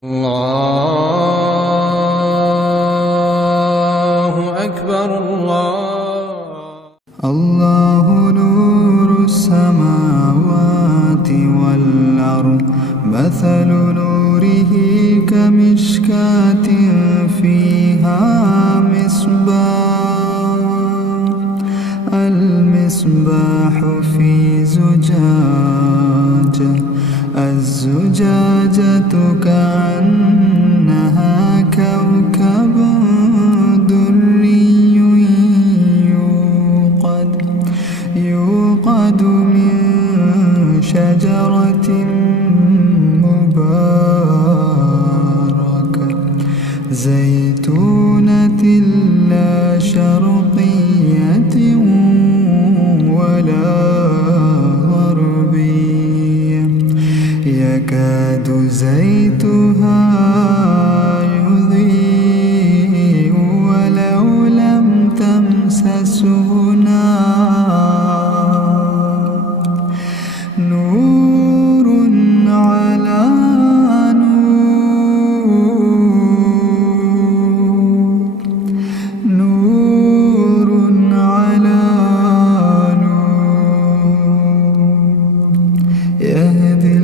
الله أكبر. الله نور السماوات والأرض، مثل نوره كمشكاة فيها مصباح، المصباح في زجاجة، الزجاجة كأنها كوكب دري يوقد من شجرة مباركة زيتونة لا شرقية ولا غربية، يكاد زيتها يضيء ولو لم تمسسه نار، نور على نور، نور على نور، يهدي